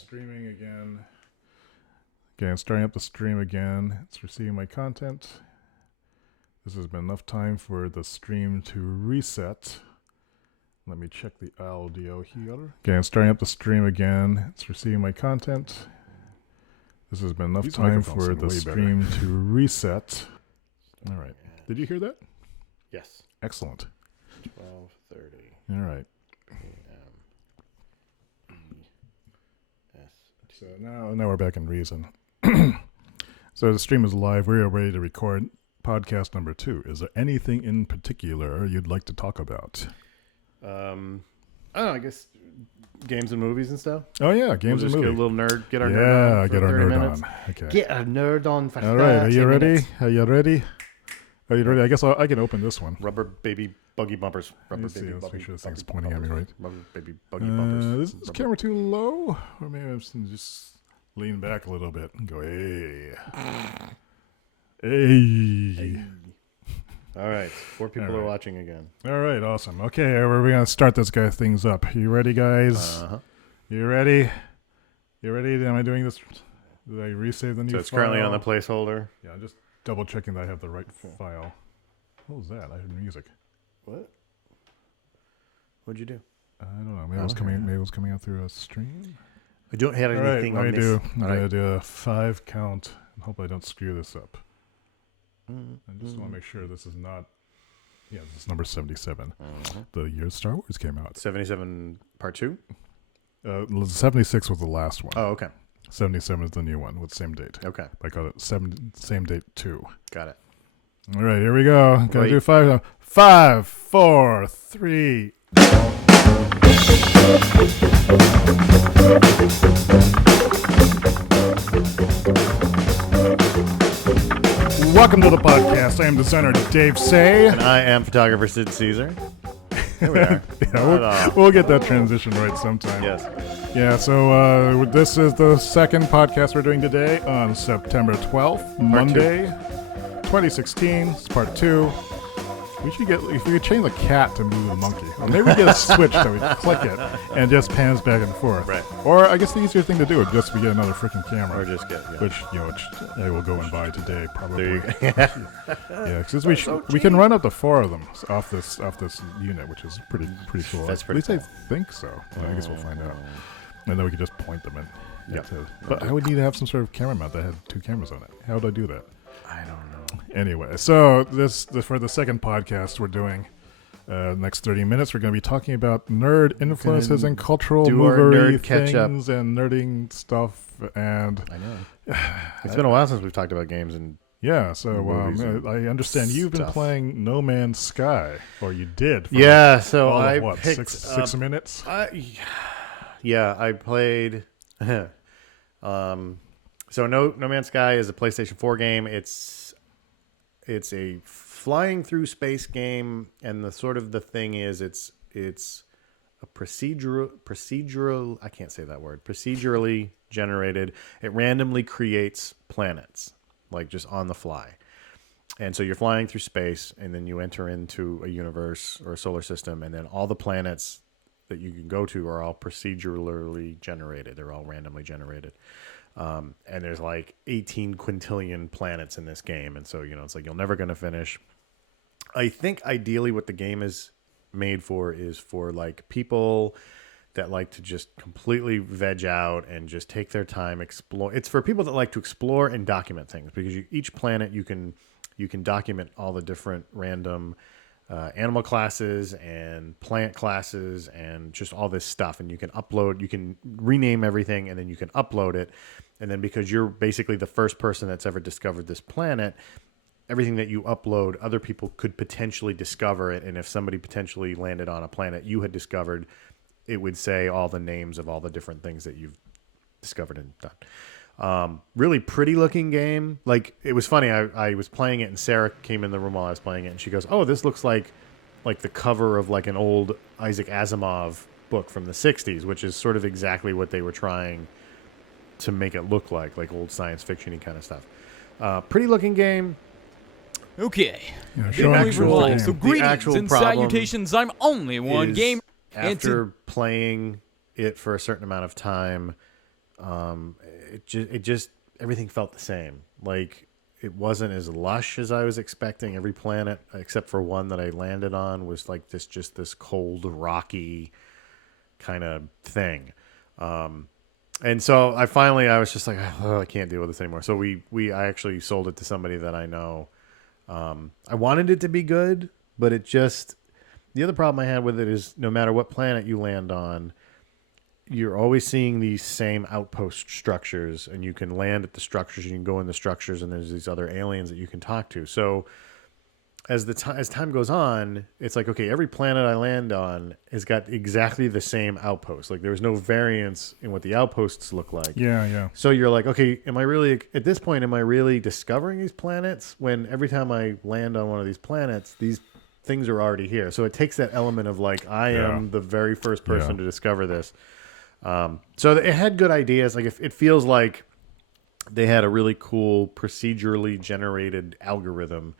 Streaming again. Okay, I'm starting up the stream again. It's receiving my content. This has been enough time for the stream to reset. Let me check the audio here. Okay, I'm starting up the stream again. It's receiving my content. This has been enough time for the stream to reset. All right. Did you hear that? Yes. Excellent. 12:30. All right. EST. So now we're back in reason. So the stream is live. We are ready to record podcast number 2. Is there anything in particular you'd like to talk about? I don't know. I guess games and movies and stuff. Oh yeah, games and movies. Get a little nerd. Get our nerd on. Get our 30 nerd minutes. on. Okay. Get a nerd on for 30 All right. Are you ready? minutes. Are you ready? Are you ready? I guess I can open this one. Rubber baby buggy bumpers. Rubber Let's see. baby Let's buggy make sure this buggy thing's pointing at me bumpers. right. Rubber baby buggy bumpers. Is this camera too low? Or maybe I'm just lean back a little bit and go, hey. Hey. All right. 4 people are watching again. All right, awesome. Okay, we're going to start this guy things up. You ready, guys? Uh-huh. You ready? You ready? Am I doing this? Did I resave the new file? So it's currently on the placeholder. Yeah, I'm just double checking that I have the right file. What was that? I heard music. What? What'd you do? I don't know. Maybe it was coming out through a stream. I don't have anything All right, on this. I'm going to do a 5 count and hope I don't screw this up. I just want to make sure this is not... Yeah, this is number 77. The year Star Wars came out. 77 part 2? 76 was the last one. Oh, okay. 77 is the new one with same date. Okay. I call it same date 2. Got it. All right, here we go. Gotta do 5 now. 5, 4, 3. Welcome to the podcast. I am designer Dave Say. And I am photographer Sid Caesar. There we are. We'll get that transition right sometime. Yes. Yeah, so this is the second podcast we're doing today on September 12th, Monday, 2016. It's part 2. We should get, if we could change the cat to move the monkey. Or maybe we get a switch that we click it and it just pans back and forth. Right. Or I guess the easier thing to do would just be get another freaking camera. Or just get, Which I will go and buy today, probably. There you go. Yeah, because we can run up to 4 of them off this unit, which is pretty cool. That's pretty At least I think so. I guess we'll find out. And then we could just point them in. Yep. But I would need to have some sort of camera mount that had 2 cameras on it. How would I do that? I don't know. Anyway, so this for the second podcast we're doing, next 30 minutes, we're going to be talking about nerd influences and cultural movie things and nerding stuff. And I know. It's been a while since we've talked about games and yeah, so I understand you've been playing No Man's Sky, or you did. For so all I of what, picked six minutes. I played. So No Man's Sky is a PlayStation 4 game. It's a flying through space game, and the thing is it's a procedural. I can't say that word. Procedurally generated. It randomly creates planets, like just on the fly. And so you're flying through space, and then you enter into a universe or a solar system, and then all the planets that you can go to are all procedurally generated. They're all randomly generated. And there's like 18 quintillion planets in this game. And so, it's like you're never going to finish. I think ideally what the game is made for is for like people that like to just completely veg out and just take their time, explore. It's for people that like to explore and document things, because each planet you can document all the different random animal classes and plant classes and just all this stuff. And you can upload, you can rename everything, and then you can upload it. And then because you're basically the first person that's ever discovered this planet, everything that you upload, other people could potentially discover it. And if somebody potentially landed on a planet you had discovered, it would say all the names of all the different things that you've discovered and done. Really pretty looking game. Like, it was funny. I was playing it, and Sarah came in the room while I was playing it, and she goes, "Oh, this looks like the cover of like an old Isaac Asimov book from the 60s," which is sort of exactly what they were trying to make it look like old science fiction-y kind of stuff. Pretty looking game. Okay. Actual so greetings and salutations. I'm only one game. After playing it for a certain amount of time, It just everything felt the same. Like it wasn't as lush as I was expecting. Every planet, except for one that I landed on, was like this cold, rocky kind of thing. And so I was just like, oh, I can't deal with this anymore. So I actually sold it to somebody that I know. I wanted it to be good, but the other problem I had with it is no matter what planet you land on, you're always seeing these same outpost structures, and you can land at the structures, you can go in the structures, and there's these other aliens that you can talk to. So as time goes on, it's like, okay, every planet I land on has got exactly the same outpost. Like there's no variance in what the outposts look like. Yeah. So you're like, okay, at this point, am I really discovering these planets when every time I land on one of these planets, these things are already here? So it takes that element of like, I am the very first person to discover this. So it had good ideas. Like it feels like they had a really cool procedurally generated algorithm.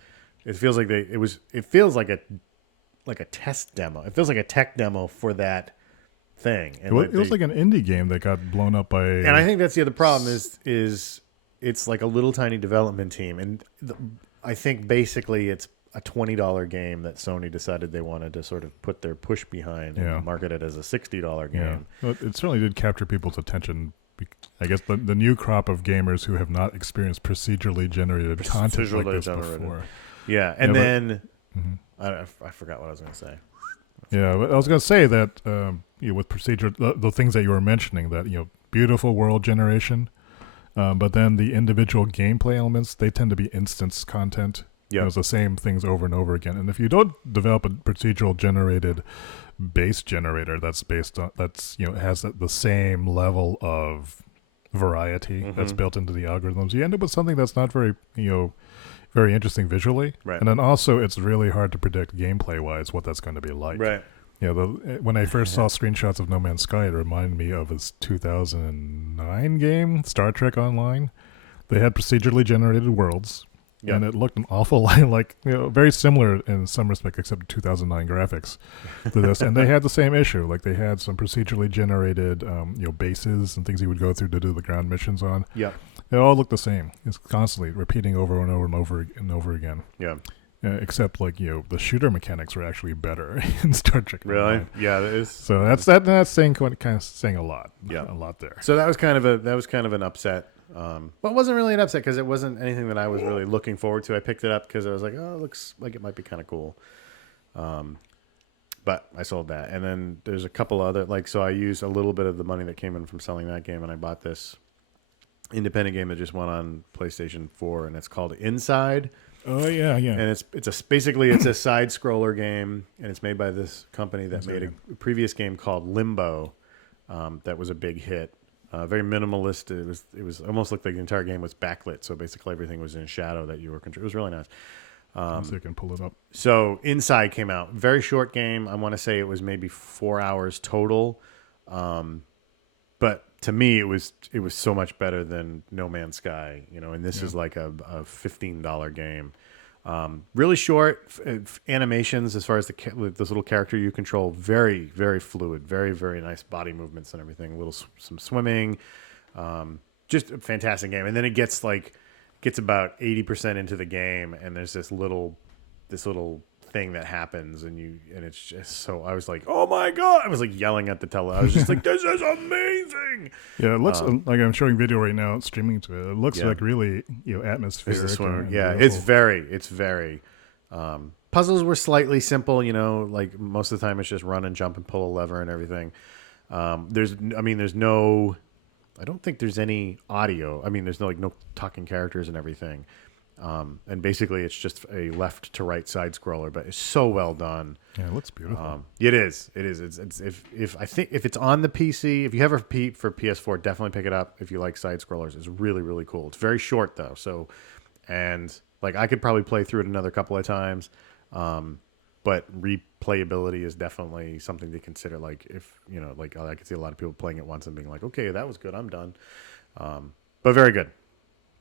It feels like it feels like a test demo. It feels like a tech demo for that thing. And it was like an indie game that got blown up by. And I think that's the other problem is it's like a little tiny development team, and I think basically it's a $20 game that Sony decided they wanted to sort of put their push behind and market it as a $60 game. Yeah. Well, it certainly did capture people's attention. I guess the new crop of gamers who have not experienced procedurally generated content like this before. Yeah, and then I forgot what I was going to say. Yeah, but I was going to say that with procedure, the things that you were mentioning, that beautiful world generation, but then the individual gameplay elements, they tend to be instance content. Yeah, it's the same things over and over again. And if you don't develop a procedural generated base generator that's has the same level of variety that's built into the algorithms, you end up with something that's not very very interesting visually. Right. And then also it's really hard to predict gameplay wise what that's going to be like. Right. When I first saw screenshots of No Man's Sky, it reminded me of his 2009 game, Star Trek Online. They had procedurally generated worlds. Yep. And it looked an awful lot like, very similar in some respect, except 2009 graphics to this. And they had the same issue. Like they had some procedurally generated, bases and things you would go through to do the ground missions on. Yeah. They all look the same. It's constantly repeating over and over and over and over again. Yeah. Except the shooter mechanics were actually better in Star Trek. Really? Online. Yeah, that is. So that's saying kind of saying a lot. Yeah. A lot there. So that was kind of an upset. But it wasn't really an upset because it wasn't anything that I was really looking forward to. I picked it up because I was like, oh, it looks like it might be kind of cool. But I sold that. And then there's a couple other, so I used a little bit of the money that came in from selling that game, and I bought this independent game that just went on PlayStation 4, and it's called Inside. Oh, yeah. And it's basically a side scroller game, and it's made by this company that made a previous game called Limbo that was a big hit. Very minimalist. It was almost looked like the entire game was backlit, so basically everything was in shadow that you were controlling. It was really nice. So you can pull it up. So Inside came out. Very short game. I want to say it was maybe 4 hours total. But to me, it was so much better than No Man's Sky. And this is like a $15 game. Really short animations as far as this little character you control. Very, very fluid. Very, very nice body movements and everything. Some swimming. Just a fantastic game. And then it gets about 80% into the game, and there's this little thing that happens, and it's just so. I was like, oh my god! I was like yelling at the tele. I was just like, this is amazing. Yeah, it looks like I'm showing video right now, streaming to it. It looks like really atmospheric. It's very. Puzzles were slightly simple. Like most of the time it's just run and jump and pull a lever and everything. There's no. I don't think there's any audio. There's no talking characters and everything. And basically, it's just a left to right side scroller, but it's so well done. Yeah, it looks beautiful. It is. It's if it's on the PC, if you have a for PS4, definitely pick it up. If you like side scrollers, it's really really cool. It's very short though, I could probably play through it another couple of times. But replayability is definitely something to consider. I could see a lot of people playing it once and being like, okay, that was good, I'm done. But very good.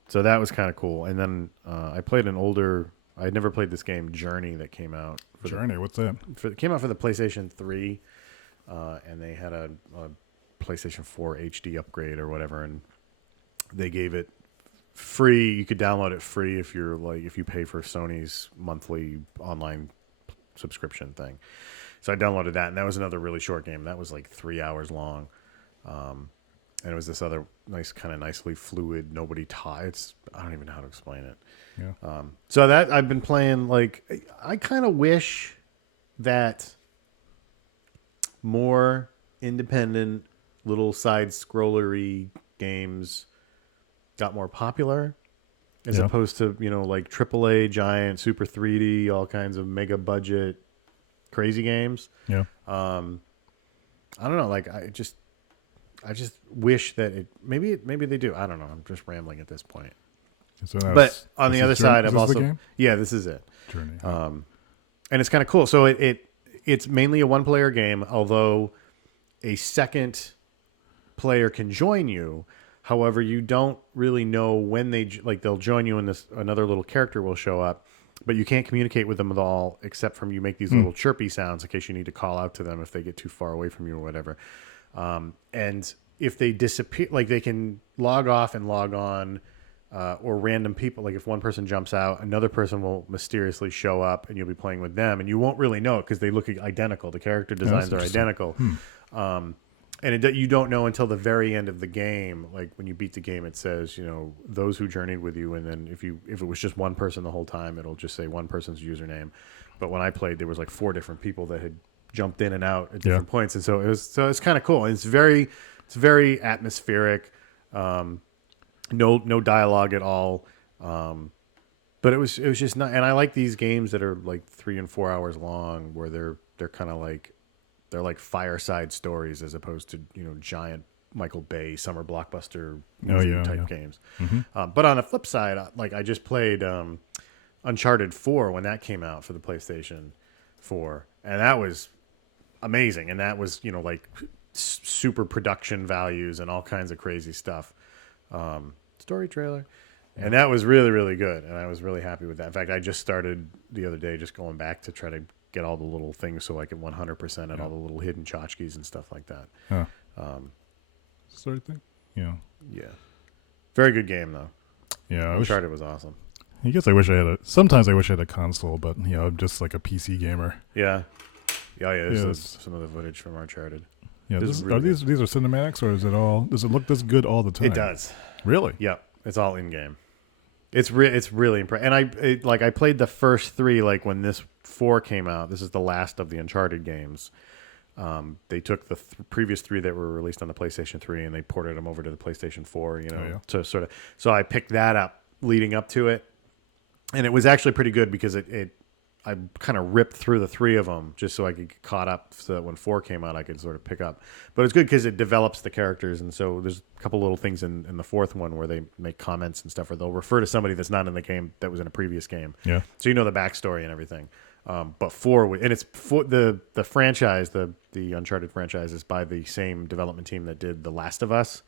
So that was kind of cool. And then I played I had never played this game, Journey, that came out. Journey, what's that? It came out for the PlayStation 3, and they had a PlayStation 4 HD upgrade or whatever, and they gave it free. You could download it free if you pay for Sony's monthly online subscription thing. So I downloaded that, and that was another really short game. That was like 3 hours long. And it was this other nicely fluid, nobody taught. I don't even know how to explain it. Yeah. So that I've been playing, like, I kind of wish that more independent little side scrollery games got more popular as opposed to, like AAA giant super 3D, all kinds of mega budget crazy games. Yeah. I don't know, like I just wish that maybe they do. I don't know. I'm just rambling at this point. So but on the other side, I've also this is it. Journey. And it's kind of cool. So it's mainly a one-player game, although a second player can join you. However, you don't really know when they'll join you, and another little character will show up, but you can't communicate with them at all, except from you make these little chirpy sounds in case you need to call out to them if they get too far away from you or whatever. And if they disappear, like they can log off and log on, or random people, like if one person jumps out, another person will mysteriously show up and you'll be playing with them, and you won't really know it because they look identical. The character designs are identical. And you don't know until the very end of the game. Like when you beat the game, it says, those who journeyed with you. And then if it was just one person the whole time, it'll just say one person's username. But when I played, there was like 4 different people that had jumped in and out at different points. And so it's kind of cool. And it's very atmospheric. No dialogue at all. But it was just not, and I like these games that are like 3 and 4 hours long, where they're kind of like, they're like fireside stories as opposed to, giant Michael Bay summer blockbuster type games. Mm-hmm. But on the flip side, like I just played Uncharted 4 when that came out for the PlayStation 4, and that was amazing. And that was, like super production values and all kinds of crazy stuff. Story trailer. And that was really, really good. And I was really happy with that. In fact, I just started the other day just going back to try to get all the little things so I can 100% at all the little hidden tchotchkes and stuff like that. Sort of thing? Yeah. Yeah. Very good game, though. Yeah. Uncharted was awesome. I guess sometimes I wish I had a console, but, I'm just like a PC gamer. Yeah. There's some of the footage from Uncharted. Yeah. These are cinematics, or does it look this good all the time? It does. Really? Yeah. It's all in game. It's really impressive. And I played the first 3, like when this 4 came out. This is the last of the Uncharted games. They took the previous 3 that were released on the PlayStation 3 and they ported them over to the PlayStation 4, to sort of. So I picked that up leading up to it, and it was actually pretty good because I kind of ripped through the 3 of them just so I could get caught up, so that when 4 came out, I could sort of pick up. But it's good because it develops the characters, and so there's a couple little things in the 4th one where they make comments and stuff, or they'll refer to somebody that's not in the game that was in a previous game. Yeah. So the backstory and everything. But 4, and it's the franchise, the Uncharted franchise, is by the same development team that did The Last of Us,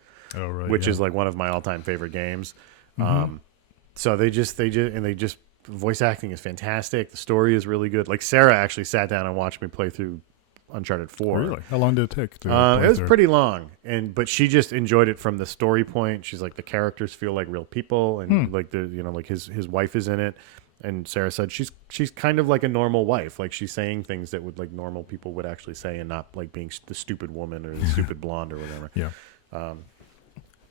which is like one of my all-time favorite games. Mm-hmm. So they just voice acting is fantastic. The story is really good. Like Sarah actually sat down and watched me play through Uncharted 4. Really? How long did it take? It was pretty long, but she just enjoyed it from the story point. She's like, the characters feel like real people, and like like his wife is in it. And Sarah said she's kind of like a normal wife. Like she's saying things that would like normal people would actually say, and not like being the stupid woman or the stupid blonde or whatever. Yeah.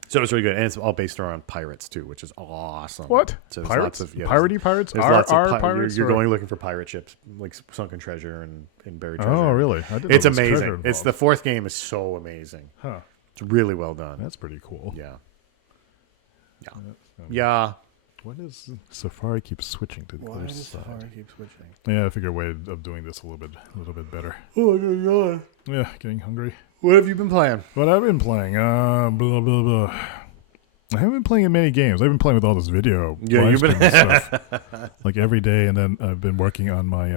So it's really good, and it's all based around pirates too, which is awesome. What? So pirates? Pirates? There's Lots of pirates? You're going looking for pirate ships, like sunken treasure and buried treasure. Oh, really? It's amazing. It's the 4th game is so amazing. Huh. It's really well done. That's pretty cool. Yeah. Yeah. What is Safari keeps switching to the Why other does side? Safari keep switching? Yeah, I figure a way of doing this a little bit better. Oh my god. Yeah, getting hungry. What have you been playing? What I've been playing, blah blah blah. I haven't been playing in many games. I've been playing with all this video. Yeah, you've been stuff, like every day, and then I've been working on my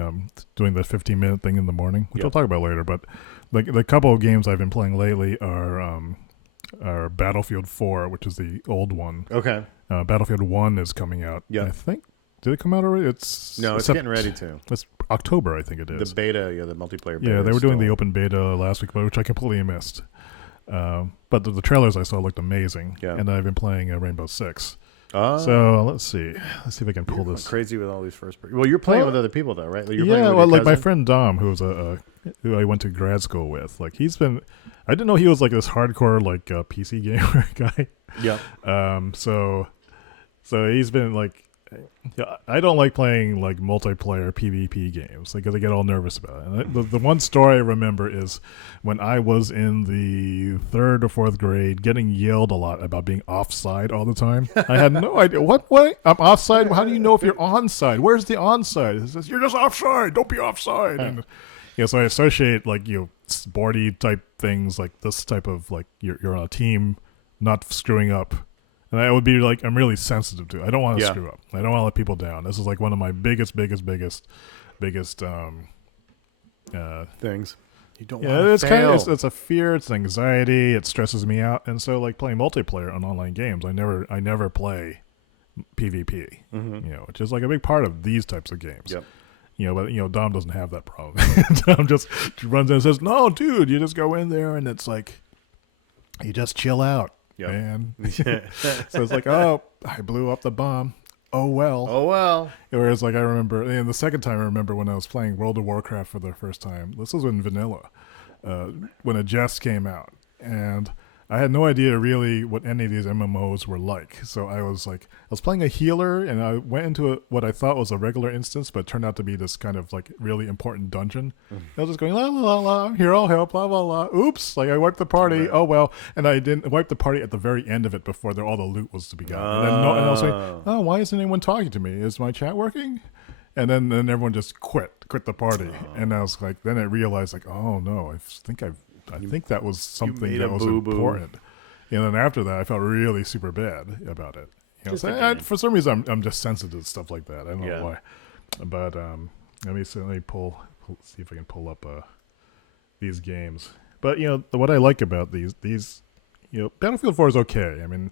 doing the 15-minute thing in the morning, which I'll talk about later. But like the couple of games I've been playing lately are Battlefield 4, which is the old one. Okay. Battlefield 1 is coming out. Yeah. I think. Did it come out already? It's getting ready to. It's October, I think it is. The beta, the multiplayer beta. Yeah, they were doing the open beta last week, which I completely missed. But the trailers I saw looked amazing. Yeah. And I've been playing Rainbow Six. Oh, So let's see if I can pull you're this. crazy with all these first person. Well, you're playing with other people though, right? Like you're playing Yeah, with well, your like my cousin? friend Dom, who's who I went to grad school with. Like he's been, I didn't know he was like this hardcore like PC gamer guy. Yeah. So he's been like, yeah, I don't like playing like multiplayer PvP games because I get all nervous about it. And the one story I remember is when I was in the 3rd or 4th grade, getting yelled a lot about being offside all the time. I had no idea what way I'm offside. How do you know if you're onside? Where's the onside? It says you're just offside. Don't be offside. And so I associate like sporty type things like this type of like you're on a team, not screwing up. And I would be like, I'm really sensitive to it. I don't want to screw up. I don't want to let people down. This is like one of my biggest things. You don't want to it's fail. It's a fear. It's anxiety. It stresses me out. And so, like playing multiplayer on online games, I never play PvP. Which is like a big part of these types of games. Yep. But Dom doesn't have that problem. Dom just runs in and says, "No, dude, you just go in there and it's like, you just chill out." Yep. Man. So it's like, oh, I blew up the bomb. Oh, well. Oh, well. Whereas, like, I remember, and the second time I remember when I was playing World of Warcraft for the first time, this was in vanilla, when a Jest came out. And I had no idea really what any of these MMOs were like. So I was playing a healer, and I went into what I thought was a regular instance, but it turned out to be this kind of like really important dungeon. I was just going, la, la, la, la, here, I'll help, la, la, la. Oops, like I wiped the party. Right. Oh, well. And I didn't wipe the party at the very end of it before all the loot was to be gotten. And I was like, oh, why isn't anyone talking to me? Is my chat working? And then everyone just quit the party. And I was like, then I realized like, oh no, I think that was something that was important. And then after that, I felt really super bad about it. For some reason, I'm just sensitive to stuff like that. I don't know why. But let me see if I can pull up these games. But what I like about these Battlefield 4 is okay. I mean,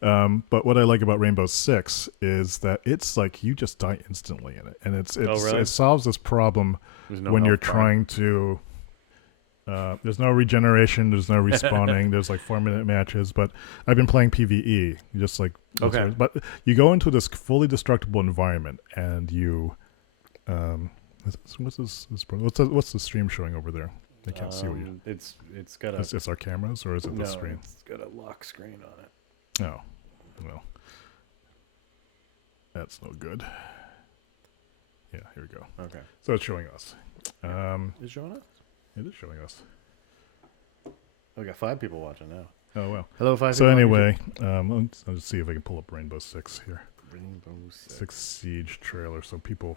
but what I like about Rainbow Six is that it's like you just die instantly in it, and it solves this problem when you're trying to. There's no regeneration. There's no respawning. There's like 4-minute matches. But I've been playing PvE, just like okay. But you go into this fully destructible environment, and you, what's the stream showing over there? I can't see what you. It's got a. It's our cameras, or is it the screen? It's got a lock screen on it. Oh, well, that's no good. Yeah, here we go. Okay. So it's showing us. It's showing us? It is showing us. We got 5 people watching now. Oh, well. Hello, 5 So people. anyway, I'll just see if I can pull up Rainbow Six here. Rainbow Six Siege trailer, so people...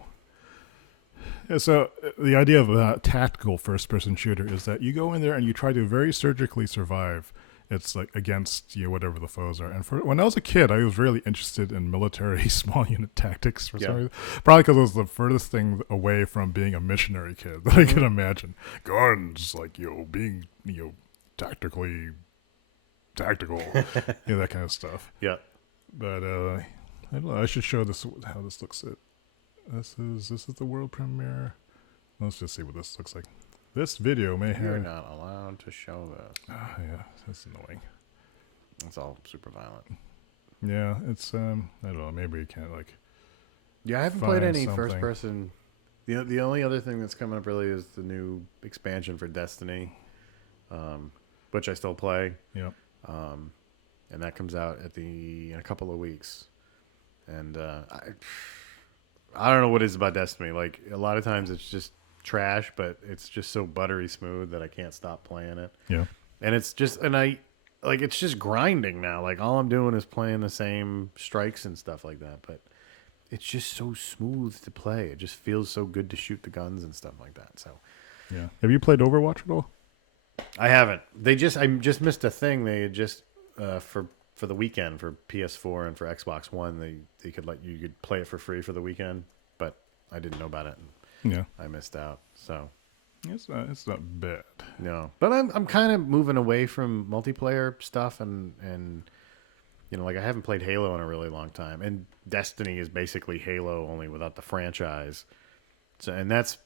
Yeah, so the idea of a tactical first-person shooter is that you go in there and you try to very surgically survive. It's like against whatever the foes are. And when I was a kid, I was really interested in military small unit tactics for some reason. Probably because it was the furthest thing away from being a missionary kid that I could imagine. Guns, like being tactical, that kind of stuff. Yeah. But I don't know. I should show this how this looks. This is the world premiere. Let's just see what this looks like. This video may have... You're not allowed to show this. Yeah, that's annoying. It's all super violent. Yeah, it's, I don't know, maybe you can't, like... Yeah, I haven't played any first-person... The only other thing that's coming up really is the new expansion for Destiny, which I still play. Yep. And that comes out in a couple of weeks. And I don't know what it is about Destiny. Like, a lot of times it's just trash, but it's just so buttery smooth that I can't stop playing it. Yeah. And it's just, it's just grinding now. Like, all I'm doing is playing the same strikes and stuff like that. But it's just so smooth to play. It just feels so good to shoot the guns and stuff like that. So, yeah. Have you played Overwatch at all? I haven't. I just missed a thing. They had just, for the weekend for PS4 and for Xbox One, they could you could play it for free for the weekend, but I didn't know about it. Yeah, I missed out. So it's not bad. No, but I'm kind of moving away from multiplayer stuff, and like I haven't played Halo in a really long time, and Destiny is basically Halo only without the franchise. So, and that's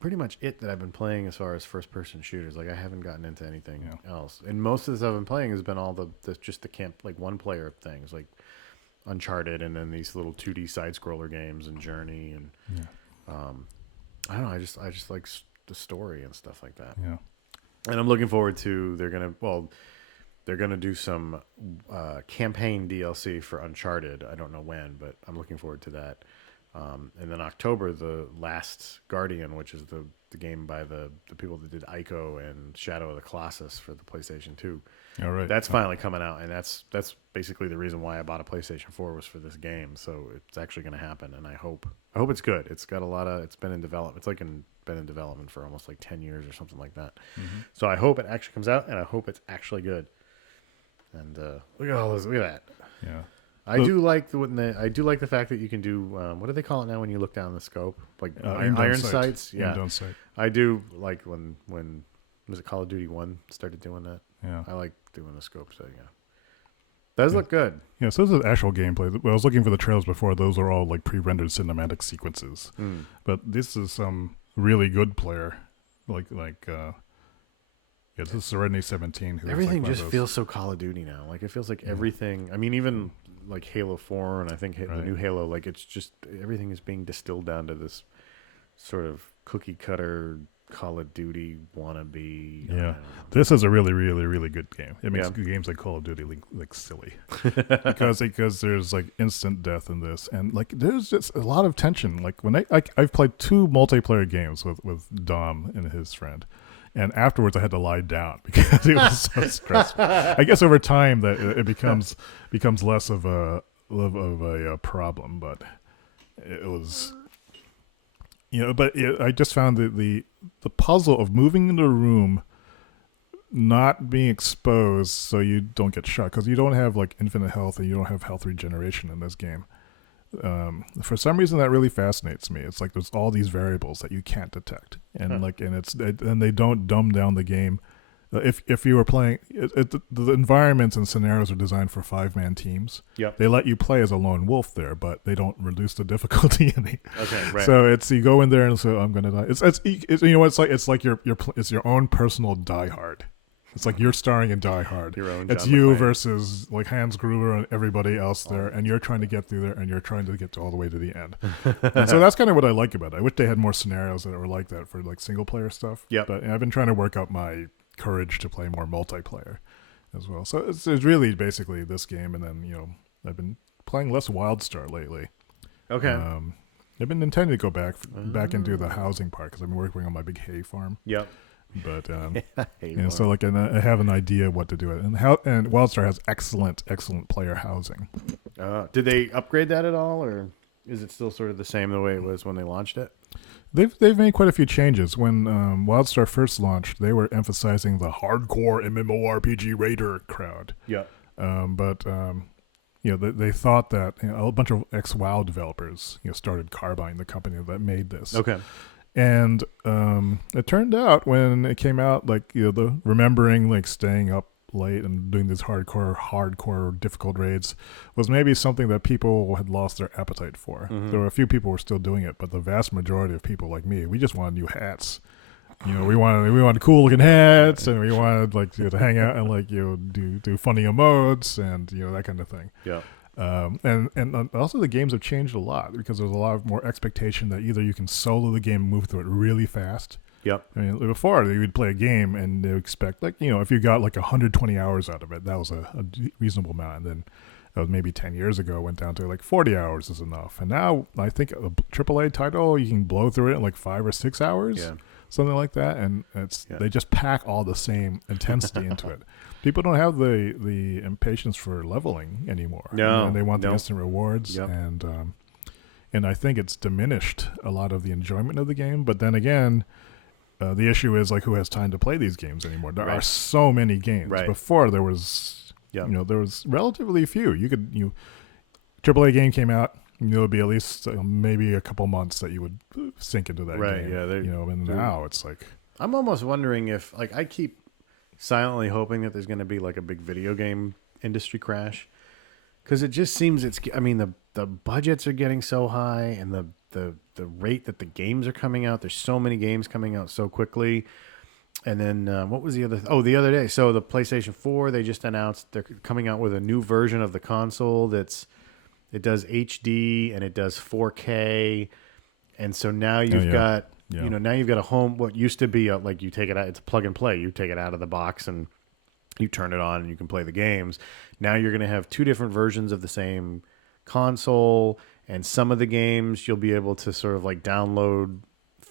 pretty much it that I've been playing as far as first person shooters. Like I haven't gotten into anything else. And most of the stuff I've been playing has been all the just the camp like one player things like Uncharted and then these little 2D side scroller games and Journey and I don't know. I just like the story and stuff like that. Yeah. And I'm looking forward to they're gonna do some campaign DLC for Uncharted. I don't know when, but I'm looking forward to that. And then October, The Last Guardian, which is the game by the people that did Ico and Shadow of the Colossus for the PlayStation 2. All right. That's finally coming out, and that's basically the reason why I bought a PlayStation 4 was for this game. So it's actually going to happen, and I hope it's good. It's got it's been in development. It's been in development for almost like 10 years or something like that. Mm-hmm. So I hope it actually comes out, and I hope it's actually good. And look at all this. Look at that. Yeah. I do like the fact that you can do what do they call it now when you look down the scope, like iron sights. Yeah, down sight. I do like when was it Call of Duty 1 started doing that. Yeah, I like doing the scope. So yeah, does look good. Yeah, so this is actual gameplay. I was looking for the trailers before; those are all like pre-rendered cinematic sequences. But this is some really good player, this is Serenity 17. Everything just feels so Call of Duty now. Like it feels like everything. I mean, even like Halo 4 and I think the new Halo, like it's just everything is being distilled down to this sort of cookie cutter Call of Duty wannabe. Yeah, this is a really, really, really good game. It makes games like Call of Duty like silly because there's like instant death in this, and like there's just a lot of tension. Like when I've played 2 multiplayer games with Dom and his friend. And afterwards, I had to lie down because it was so stressful. I guess over time that it becomes less of a problem, but it was, I just found the puzzle of moving into a room, not being exposed, so you don't get shot because you don't have like infinite health and you don't have health regeneration in this game. For some reason that really fascinates me. It's like there's all these variables that you can't detect, and and they don't dumb down the game. If you were playing, the environments and scenarios are designed for 5-man teams. Yep. They let you play as a lone wolf there, but they don't reduce the difficulty any. Okay, right. So you go in there and say, I'm gonna die. It's you know what it's like it's your own personal Die Hard. It's like you're starring in Die Hard. It's you versus like Hans Gruber and everybody else there, and you're trying to get through there, and you're trying to get all the way to the end. And so that's kind of what I like about it. I wish they had more scenarios that were like that for like single player stuff. Yeah. But I've been trying to work out my courage to play more multiplayer as well. So it's really basically this game, and then I've been playing less WildStar lately. Okay. I've been intending to go back into the housing part because I've been working on my big hay farm. Yep. But so like I have an idea what to do it, and WildStar has excellent player housing. Did they upgrade that at all, or is it still sort of the same the way it was when they launched it? They've made quite a few changes. When WildStar first launched, they were emphasizing the hardcore MMORPG raider crowd. Yeah. But they thought that a bunch of ex-WoW developers started Carbine, the company that made this. Okay. And it turned out when it came out, like the remembering like staying up late and doing these hardcore difficult raids was maybe something that people had lost their appetite for. There were a few people who were still doing it, but the vast majority of people like me, we just wanted new hats. We wanted cool looking hats, and we wanted like to hang out and like do funny emotes and that kind of thing. Yeah. And also the games have changed a lot because there's a lot more expectation that either you can solo the game and move through it really fast. Yep. I mean, before you would play a game and they would expect if you got like 120 hours out of it, that was a reasonable amount. And then that was maybe 10 years ago, went down to like 40 hours is enough. And now I think a AAA title, you can blow through it in like 5 or 6 hours. Yeah. Something like that, and they just pack all the same intensity into it. People don't have the impatience for leveling anymore. No, and they want the instant rewards, and I think it's diminished a lot of the enjoyment of the game. But then again, the issue is like who has time to play these games anymore? There are so many games. Right. Before there was, there was relatively few. AAA game came out. It would be at least maybe a couple months that you would sink into that game. Right, yeah. And now it's like... I'm almost wondering if... Like, I keep silently hoping that there's going to be like a big video game industry crash. Because it just seems the budgets are getting so high and the rate that the games are coming out. There's so many games coming out so quickly. And then what was the other? The other day. So the PlayStation 4, they just announced they're coming out with a new version of the console it does HD and it does 4K. And so now you've got now you've got a home. What used to be like you take it out, it's plug and play. You take it out of the box and you turn it on and you can play the games. Now you're going to have two different versions of the same console, and some of the games you'll be able to sort of like download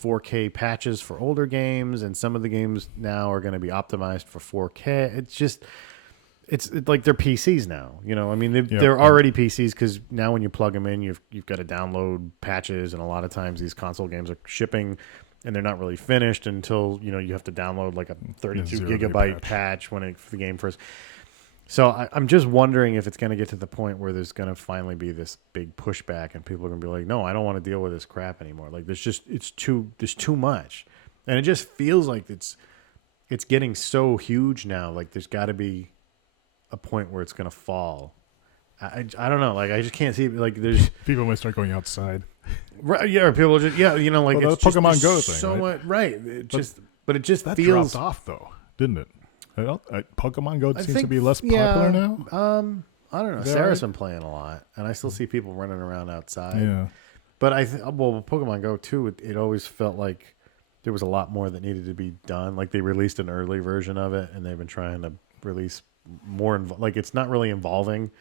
4K patches for older games, and some of the games now are going to be optimized for 4K. It's like they're PCs now. I mean, they're already PCs because now when you plug them in, you've got to download patches, and a lot of times these console games are shipping and they're not really finished until you have to download like a 32 gigabyte patch for the game first. So I'm just wondering if it's going to get to the point where there's going to finally be this big pushback and people are going to be like, no, I don't want to deal with this crap anymore. Like there's too much. And it just feels like it's getting so huge now. Like there's got to be a point where it's going to fall. I don't know. Like I just can't see it. Like there's people might start going outside. Right. Yeah. Or people just, like well, it's the Pokemon Go thing, so much, right. But it just that feels dropped off though, didn't it? Pokemon Go seems to be less popular now. I don't know. Sarah's been playing a lot, and I still see people running around outside. Yeah. But Pokemon Go too. It always felt like there was a lot more that needed to be done. Like they released an early version of it, and they've been trying to release more. Like it's not really involving.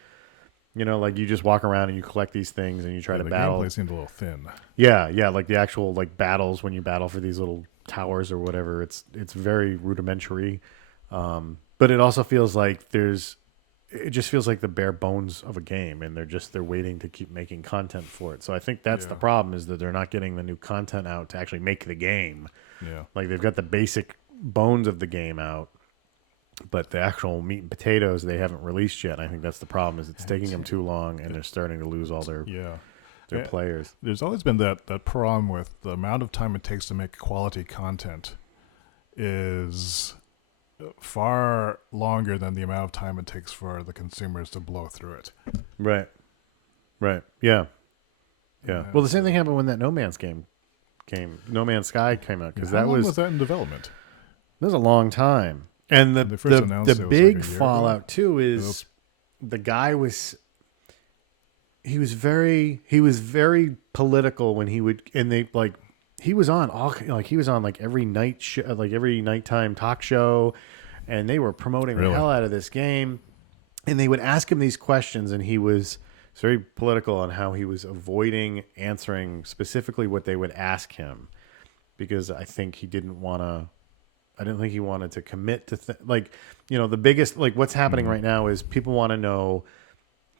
Like you just walk around and you collect these things and you try to battle. The gameplay seemed a little thin. Yeah, like the actual like battles when you battle for these little towers or whatever. It's very rudimentary. But it also feels like it just feels like the bare bones of a game, and they're waiting to keep making content for it. So I think that's the problem, is that they're not getting the new content out to actually make the game. Yeah. Like they've got the basic bones of the game out, but the actual meat and potatoes they haven't released yet. And I think that's the problem, is it's taking them too long, and they're starting to lose all their players. There's always been that problem with the amount of time it takes to make quality content is far longer than the amount of time it takes for the consumers to blow through it. Right. Yeah. Well, the same thing happened when that No Man's Sky came out, because How long was that in development? That was a long time. And the big fallout too is the guy was very political when he would, and they like he was on every night every nighttime talk show, and they were promoting the hell out of this game, and they would ask him these questions, and he was very political on how he was avoiding answering specifically what they would ask him, because I think he didn't want to. I didn't think he wanted to commit to the biggest, like what's happening right now is people want to know,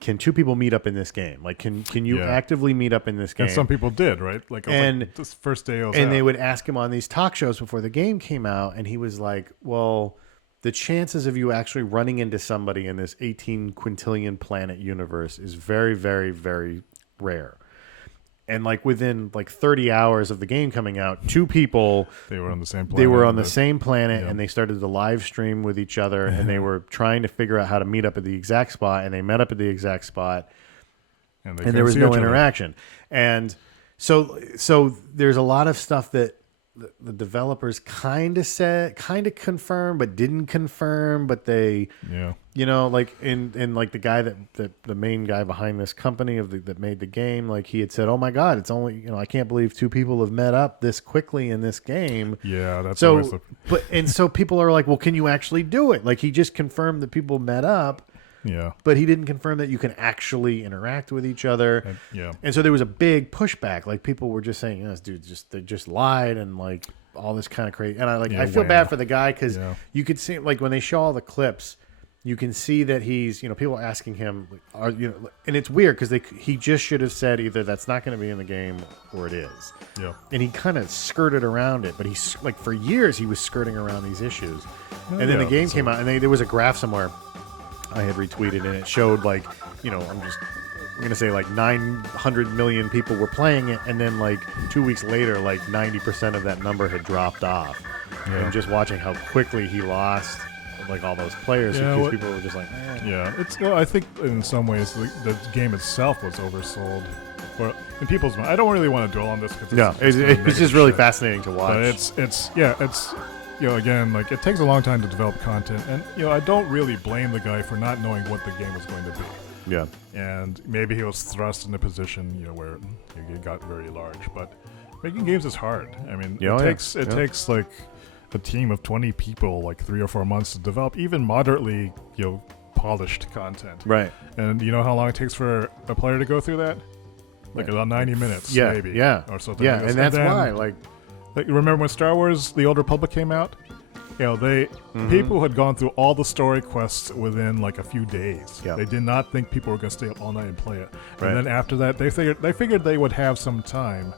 can two people meet up in this game? Like, can you actively meet up in this game? And some people did, right? Like this first day of they would ask him on these talk shows before the game came out, and he was like, well, the chances of you actually running into somebody in this 18 quintillion planet universe is very, very, very rare. And like within like 30 hours of the game coming out, two people they were on the same planet. They were on the same planet, and they started to live stream with each other, and they were trying to figure out how to meet up at the exact spot, and they met up at the exact spot, and there was no interaction. And so there's a lot of stuff that the developers kind of confirmed, but didn't confirm, but they, like in like the guy that the main guy behind this company that made the game, like he had said, oh my God, it's only, I can't believe two people have met up this quickly in this game. Yeah. That's so, so people are like, well, can you actually do it? Like he just confirmed that people met up. Yeah. But he didn't confirm that you can actually interact with each other. And so there was a big pushback. Like people were just saying, this dude they just lied, and like all this kind of crazy. And I feel bad for the guy, because you could see, like when they show all the clips, you can see that he's, people are asking him, and it's weird because he just should have said either that's not going to be in the game or it is. Yeah. And he kind of skirted around it, but he's like for years he was skirting around these issues. And then the game came out, and there was a graph somewhere I had retweeted, and it showed like, I'm going to say like 900 million people were playing it, and then like 2 weeks later, like 90% of that number had dropped off. Yeah. And just watching how quickly he lost like all those players, because people were just like, I think in some ways the game itself was oversold Well, in people's mind, I don't really want to dwell on this because it's just really fascinating to watch. But it's again, like it takes a long time to develop content, and I don't really blame the guy for not knowing what the game was going to be. Yeah, and maybe he was thrust in a position where it got very large. But making games is hard. I mean, it takes like a team of 20 people, like 3 or 4 months to develop even moderately polished content. Right. And you know how long it takes for a player to go through that? Like about 90 minutes, maybe. Yeah. Or something. Yeah, like this. and that's why, like remember when Star Wars: The Old Republic came out? People had gone through all the story quests within like a few days. Yeah. They did not think people were going to stay up all night and play it. Right. And then after that, they figured they would have some time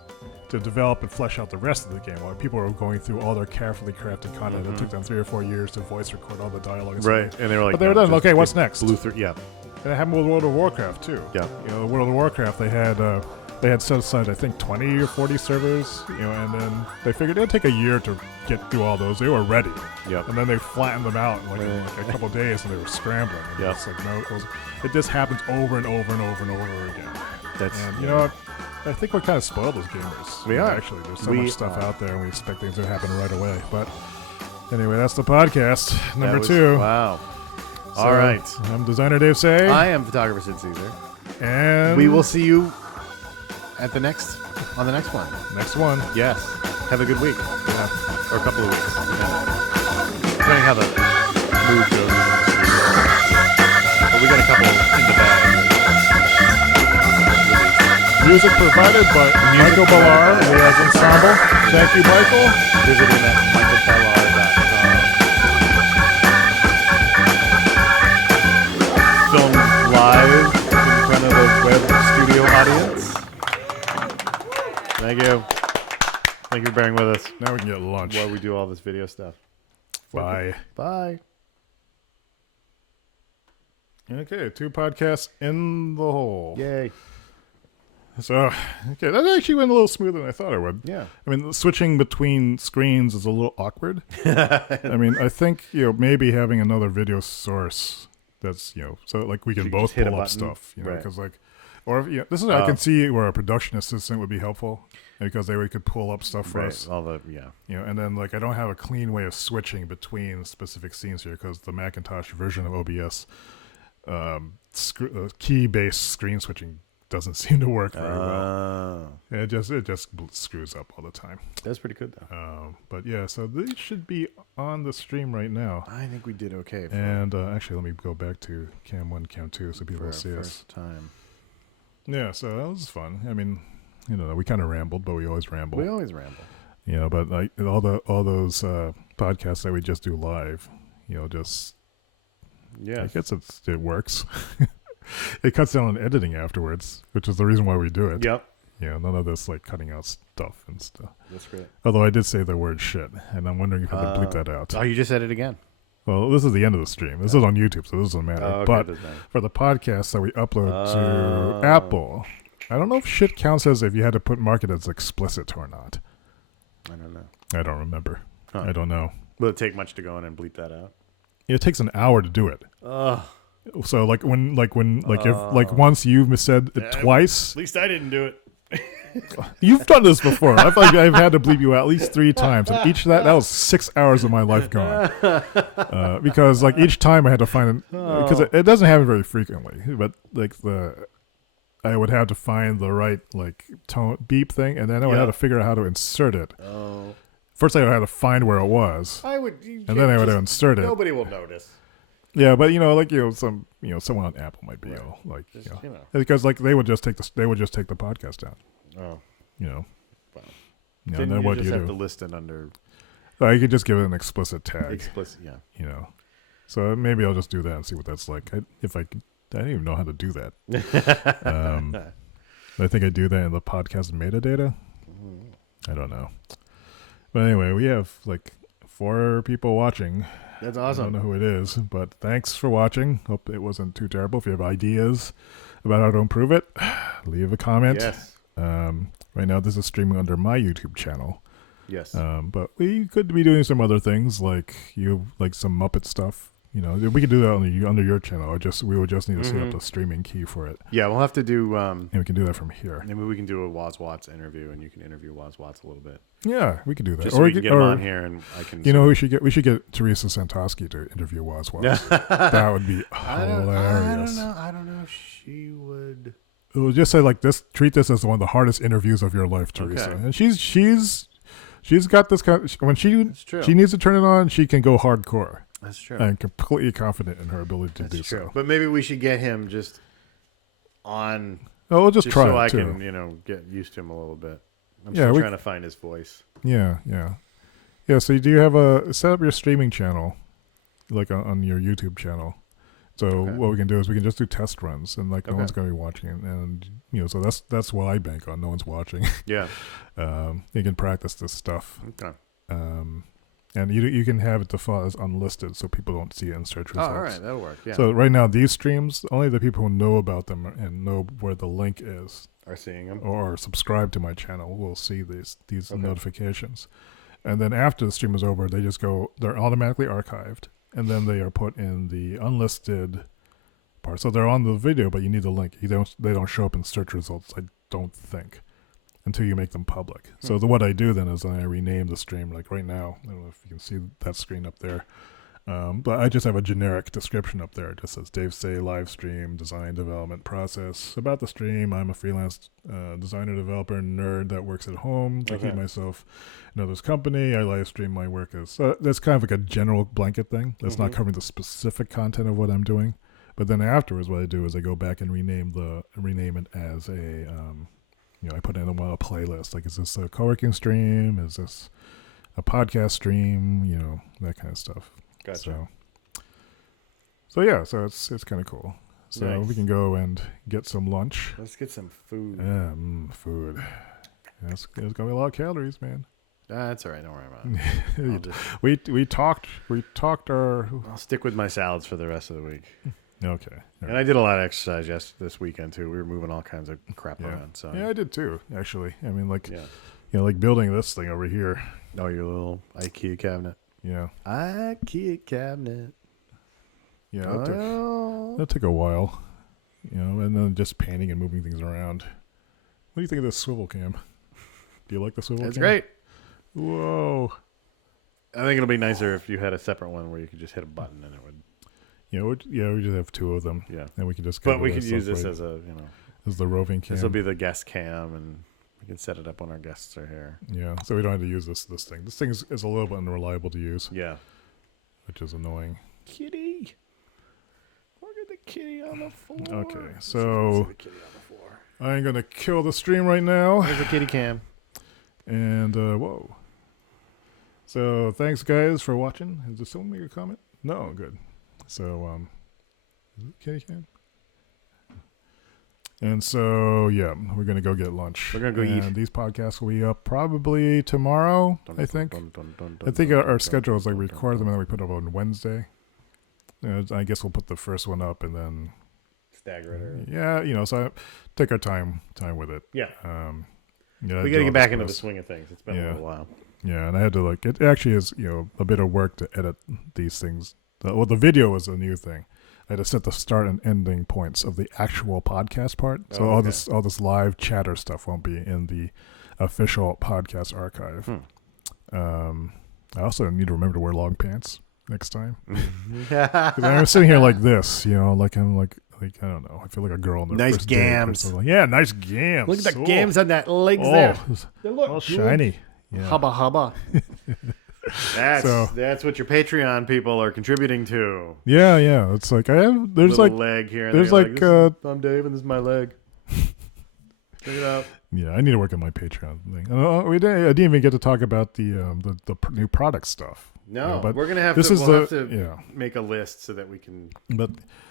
to develop and flesh out the rest of the game while people were going through all their carefully crafted content. It took them 3 or 4 years to voice record all the dialogue. And right. stuff. And they were like, but they were done. Okay, what's next? Blew through. Yeah. And it happened with World of Warcraft too. Yeah. World of Warcraft, they had set aside, I think, 20 or 40 servers, and then they figured it'd take a year to get through all those. They were ready. Yep. And then they flattened them out in like a couple of days, and they were scrambling. And it's like, it just happens over and over and over and over again. You know what? I think we're kind of spoiled as gamers. We are. Actually, there's so much stuff out there, and we expect things to happen right away. But anyway, that's the podcast, number 2. Wow. So, all right. I'm designer Dave Say. I am photographer Sid Caesar. And we will see you on the next one. Next one. Yes. Have a good week. Yeah. Or a couple of weeks. Depending how the mood goes. But we got a couple in the bag. Music provided by Michael Ballar and the As Ensemble. Thank you, Michael. Visit him at michaelballar.com. Filmed live in front of a web studio audience. Thank you. Thank you for bearing with us. Now we can get lunch. While we do all this video stuff. Bye. Bye. Okay, 2 podcasts in the hole. Yay. So, okay, that actually went a little smoother than I thought it would. Yeah. I mean, switching between screens is a little awkward. I mean, I think, maybe having another video source that's, so like we can both pull up stuff, because like, or if, this is I can see where a production assistant would be helpful because we could pull up stuff for us. All the, and then like I don't have a clean way of switching between specific scenes here because the Macintosh version of OBS key-based screen switching doesn't seem to work very well. It just screws up all the time. That's pretty good though. But yeah, so these should be on the stream right now. I think we did okay. And actually, let me go back to Cam 1, Cam 2 so people will see us. Time. Yeah, so that was fun. I mean, we kind of rambled, but we always ramble. We always ramble. But like all those podcasts that we just do live, just I guess it works. It cuts down on editing afterwards, which is the reason why we do it. Yep. None of this like cutting out stuff and stuff. That's great. Although I did say the word shit, and I'm wondering if I could bleep that out. Oh, you just said it again. Well, this is the end of the stream. This is on YouTube, so this doesn't matter. Okay, but for the podcast that we upload to Apple, I don't know if shit counts as if you had to mark it as explicit or not. I don't know. I don't remember. I don't know. Will it take much to go in and bleep that out? It takes an hour to do it. So like if once you've said it twice. At least I didn't do it. You've done this before. I feel like I've had to bleep you out at least 3 times, and each of that was 6 hours of my life gone. Because like each time I had to find because it doesn't happen very frequently, but like I would have to find the right like tone beep thing, and then I would have to figure out how to insert it. First, I would have to find where it was, and then I would have insert it. Nobody will notice. Yeah, but someone on Apple might be because like they would just take the podcast down. Oh, Wow. Then then you what just do you have do? to list it under You could just give it an explicit tag. explicit. Yeah. So maybe I'll just do that and see what that's like. I don't even know how to do that. I think I do that in the podcast metadata. I don't know. But anyway, we have like 4 people watching. That's awesome. I don't know who it is, but thanks for watching. Hope it wasn't too terrible. If you have ideas about how to improve it, leave a comment. Yes. Right now, this is streaming under my YouTube channel. Yes. But we could be doing some other things like some Muppet stuff. we could do that under your channel. We would just need to set up the streaming key for it. Yeah, we'll have to do. And we can do that from here. Maybe we can do a Woz Watts interview, and you can interview Woz Watts a little bit. Yeah, we could do that. Just so we can get him on here, and I can. We should get Teresa Santosky to interview Woz Watts. That would be hilarious. I don't know if she would. It would just say like this. Treat this as one of the hardest interviews of your life, Teresa. Okay. And she's got this kind of, when she needs to turn it on, she can go hardcore. That's true. I'm completely confident in her ability to do so. But maybe we should get him just on. Oh, we'll just try so it I too. can, get used to him a little bit. I'm still trying to find his voice. Yeah. So do you have set up your streaming channel, like on your YouTube channel? So what we can do is we can just do test runs, and no one's going to be watching it, and so that's what I bank on. No one's watching. Yeah. You can practice this stuff. Okay. And you can have it default as unlisted, so people don't see it in search results. Oh, all right, that'll work. Yeah. So right now, these streams, only the people who know about them and know where the link is are seeing them, or subscribe to my channel will see these notifications. And then after the stream is over, they're automatically archived, and then they are put in the unlisted part. So they're on the video, but you need the link. They don't show up in search results, I don't think, until you make them public. So what I do then is I rename the stream, like right now. I don't know if you can see that screen up there. But I just have a generic description up there. It just says Dave Say live stream, design development process. About the stream, I'm a freelance designer, developer, nerd that works at home. I keep myself in others' company. I live stream my work as that's kind of like a general blanket thing. That's not covering the specific content of what I'm doing. But then afterwards, what I do is I go back and rename it as a I put in a playlist. Like, is this a co-working stream? Is this a podcast stream? That kind of stuff. Gotcha. So it's kind of cool. So we can go and get some lunch. Let's get some food. Food. It's gonna be a lot of calories, man. That's all right. Don't worry about it. We talked our. I'll stick with my salads for the rest of the week. Okay. And I did a lot of exercise this weekend too. We were moving all kinds of crap around. So I did too. Actually, I mean, like building this thing over here. Oh, your little IKEA cabinet. Yeah. IKEA cabinet. Yeah, that took a while, and then just painting and moving things around. What do you think of this swivel cam? Do you like the swivel cam? It's great. Whoa. I think it'll be nicer if you had a separate one where you could just hit a button and it would. We just have two of them. Yeah. And we can just. But we could use this as as the roving cam. This will be the guest cam, and we can set it up when our guests are here. Yeah. So we don't have to use this thing. This thing is a little bit unreliable to use. Yeah. Which is annoying. Kitty. Look at the kitty on the floor. Okay, so I'm gonna kill the stream right now. There's a kitty cam. And whoa. So thanks guys for watching. Did someone make a comment? No, good. So is it kitty cam? And so we're gonna go get lunch. We're gonna go eat. These podcasts will be up probably tomorrow. I think. I think our schedule is like we record them and then we put them on Wednesday. I guess we'll put the first one up and then stagger it. Yeah, so take our time with it. Yeah. We got to get back into the swing of things. It's been a little while. Yeah, and I had to it actually is a bit of work to edit these things. The video was a new thing. I had to set the start and ending points of the actual podcast part. So all this live chatter stuff won't be in the official podcast archive. I also need to remember to wear long pants next time. Because I'm sitting here like this, like I'm like I don't know. I feel like a girl in the nice first gams. Day. Yeah, nice gams. Look at the gams on that legs there. They look all shiny. Yeah. Hubba. That's what your Patreon people are contributing to. Yeah. It's like there's like leg here. And there's like I'm Dave and this is my leg. Check it out. Yeah, I need to work on my Patreon thing. I didn't even get to talk about the new product stuff. No, but we're gonna have to make a list so that we can. But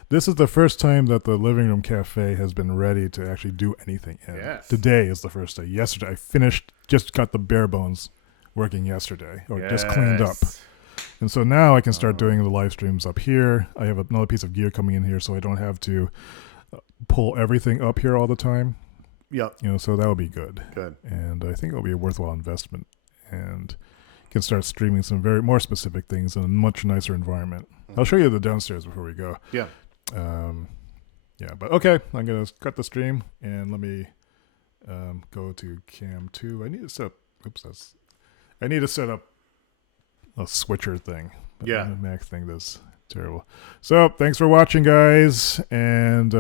this is the first time that the Living Room Cafe has been ready to actually do anything. Yes. Today is the first day. Yesterday, I just got the bare bones working yesterday, or just cleaned up. And so now I can start doing the live streams up here. I have another piece of gear coming in here, so I don't have to pull everything up here all the time. Yep. So that would be good. Good. And I think it'll be a worthwhile investment. And can start streaming some more specific things in a much nicer environment. I'll show you the downstairs before we go. Yeah. Yeah, but okay, I'm gonna cut the stream and let me go to cam 2. I need to set up. I need to set up a switcher thing. Yeah. The Mac thing does terrible. So thanks for watching, guys, and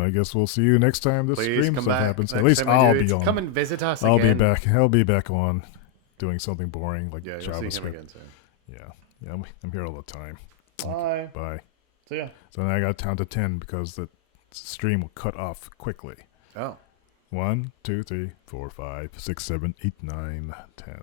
I guess we'll see you next time this Please stream come stuff back happens. At next least time we I'll do be it. on. Come and visit us I'll again. be back. I'll be back on doing something boring like Yeah, you'll see him JavaScript. again soon. Yeah. I'm here all the time. Bye. Bye. See ya. So now I got to count to 10 because the stream will cut off quickly. Oh. 1, 2, 3, 4, 5, 6, 7, 8, 9, 10.